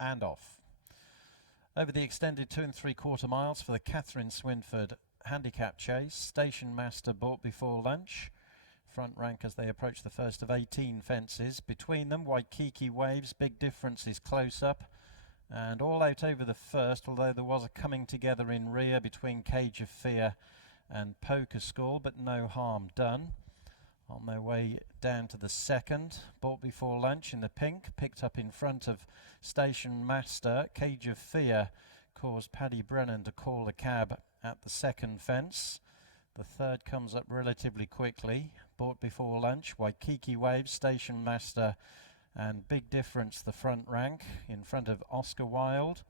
and off. Over the extended 2 3/4 miles for the Katherine Swynford Handicap Chase, Station Master bought before lunch. Front rank as they approach the first of 18 fences. Between them, Waikiki Waves, Big Difference is close up. And all out over the first, although there was a coming together in rear between Cage of Fear and Poker Skull, but no harm done. On their way down to the second, bought before lunch in the pink, picked up in front of Station Master. Cage of Fear caused Paddy Brennan to call a cab at the second fence. The third comes up relatively quickly, bought before lunch, Waikiki Waves, Station Master and Big Difference the front rank in front of Oscar Wilde.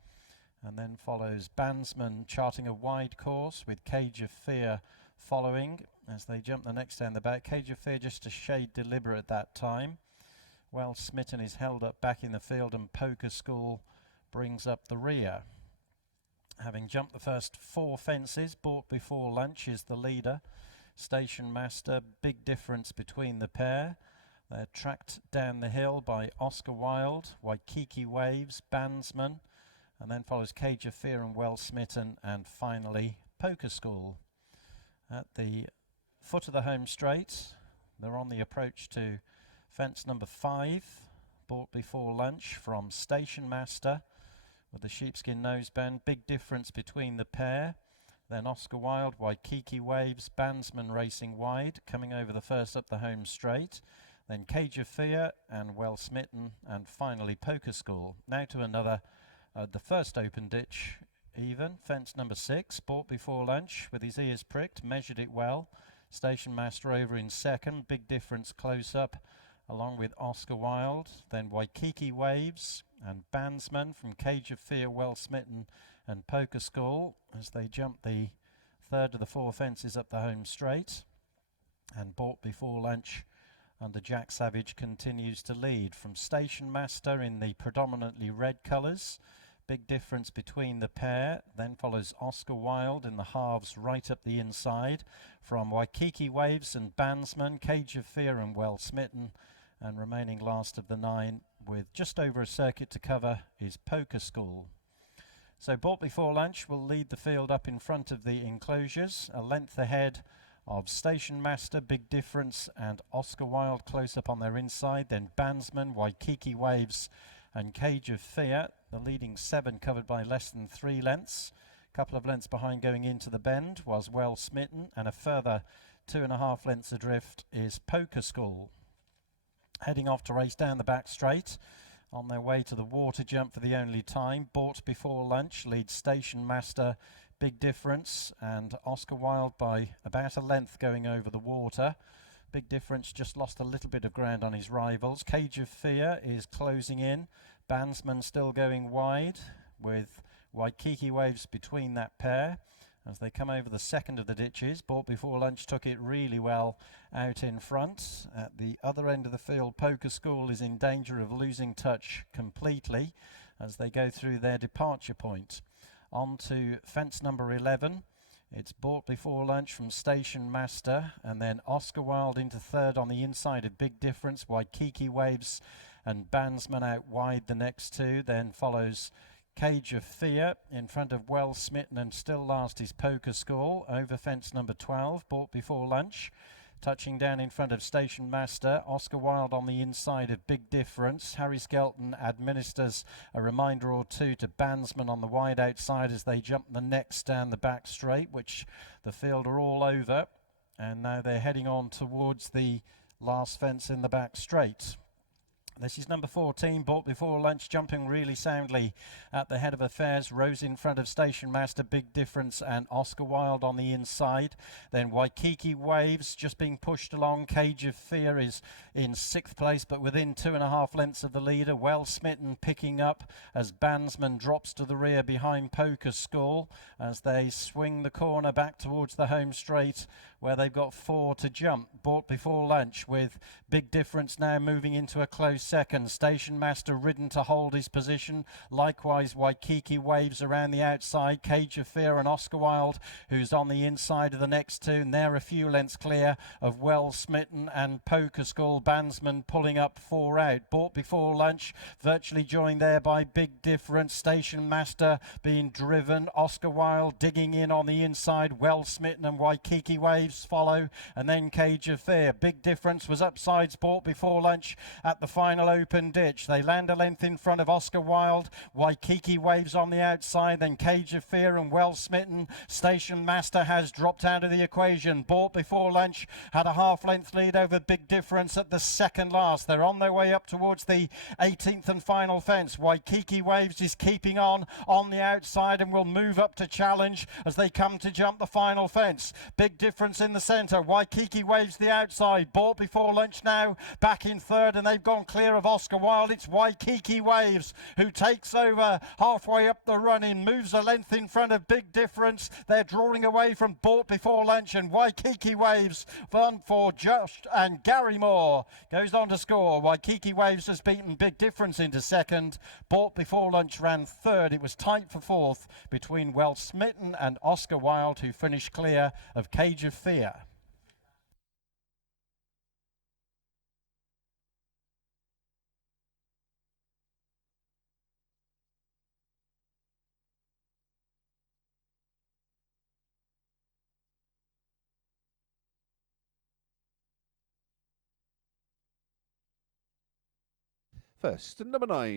And then follows Bandsman charting a wide course with Cage of Fear following as they jump the next down the back. Cage of Fear just a shade deliberate at that time. Well Smitten is held up back in the field and Poker Skull brings up the rear. Having jumped the first 4 fences, bought before lunch is the leader. Station Master, Big Difference between the pair. They're tracked down the hill by Oscar Wilde, Waikiki Waves, Bandsman, and then follows Cage of Fear and Well Smitten, and finally Poker Skull. At the foot of the home straight, they're on the approach to fence number 5, bought before lunch from Station Master with the sheepskin noseband. Big Difference between the pair. Then Oscar Wilde, Waikiki Waves, Bandsman racing wide, coming over the first up the home straight. Then Cage of Fear and Well Smitten, and finally Poker Skull. Now to another, the first open ditch even, fence number 6, bought before lunch with his ears pricked, measured it well. Station Master over in second, Big Difference close up along with Oscar Wilde. Then Waikiki Waves and Bandsman from Cage of Fear, Well Smitten and Poker Skull as they jump the third of the 4 fences up the home straight. And bought before lunch under Jack Savage continues to lead from Station Master in the predominantly red colours. Big Difference between the pair. Then follows Oscar Wilde in the halves right up the inside from Waikiki Waves and Bandsman, Cage of Fear and Well Smitten, and remaining last of the 9 with just over a circuit to cover is Poker Skull. So bought before lunch will lead the field up in front of the enclosures, a length ahead of Station Master, Big Difference and Oscar Wilde close up on their inside. Then Bandsman, Waikiki Waves and Cage of Fear. The leading 7 covered by less than 3 lengths. A couple of lengths behind going into the bend was Well Smitten, and a further 2.5 lengths adrift is Poker Skull. Heading off to race down the back straight on their way to the water jump for the only time. Bought before lunch leads Station Master, Big Difference and Oscar Wilde by about a length going over the water. Big Difference just lost a little bit of ground on his rivals. Cage of Fear is closing in. Bandsman still going wide with Waikiki Waves between that pair as they come over the second of the ditches. Bought before lunch took it really well out in front. At the other end of the field, Poker Skull is in danger of losing touch completely as they go through their departure point. On to fence number 11. It's bought before lunch from Station Master, and then Oscar Wilde into third on the inside of Big Difference. Waikiki Waves and Bandsman out wide the next 2. Then follows Cage of Fear in front of Well Smitten, and still last is Poker Skull over fence number 12, bought before lunch. Touching down in front of Station Master, Oscar Wilde on the inside of Big Difference. Harry Skelton administers a reminder or 2 to Bandsman on the wide outside as they jump the next down the back straight, which the field are all over. And now they're heading on towards the last fence in the back straight. This is number 14, bought before lunch, jumping really soundly at the head of affairs. Rose in front of Station Master, Big Difference and Oscar Wilde on the inside. Then Waikiki Waves just being pushed along. Cage of Fear is in 6th place, but within 2.5 lengths of the leader. Well Smitten picking up as Bandsman drops to the rear behind Poker Skull as they swing the corner back towards the home straight where they've got 4 to jump. Bought before lunch with Big Difference now moving into a close second. Station Master ridden to hold his position. Likewise, Waikiki Waves around the outside. Cage of Fear and Oscar Wilde, who's on the inside of the next two. And they're a few lengths clear of Well Smitten and Poker Skull. Bandsman pulling up 4 out. Bought Before Lunch, virtually joined there by Big Difference. Station Master being driven. Oscar Wilde digging in on the inside. Well Smitten and Waikiki Waves follow. And then Cage of Fear. Big Difference was upsides Bought Before Lunch at the final open ditch. They land a length in front of Oscar Wilde. Waikiki Waves on the outside. Then Cage of Fear and Well Smitten. Station Master has dropped out of the equation. Bought Before Lunch had a half-length lead over Big Difference at the second last. They're on their way up towards the 18th and final fence. Waikiki Waves is keeping on the outside and will move up to challenge as they come to jump the final fence. Big Difference in the centre. Waikiki Waves the outside. Bought Before Lunch now back in third, and they've gone clear of Oscar Wilde. It's Waikiki Waves who takes over halfway up the run-in, moves a length in front of Big Difference. They're drawing away from Bought Before Lunch, and Waikiki Waves fun for Josh and Gary Moore goes on to score. Waikiki Waves has beaten Big Difference into second. Bought Before Lunch ran third. It was tight for fourth between Well Smitten and Oscar Wilde, who finished clear of Cage of Fear. First, number 9.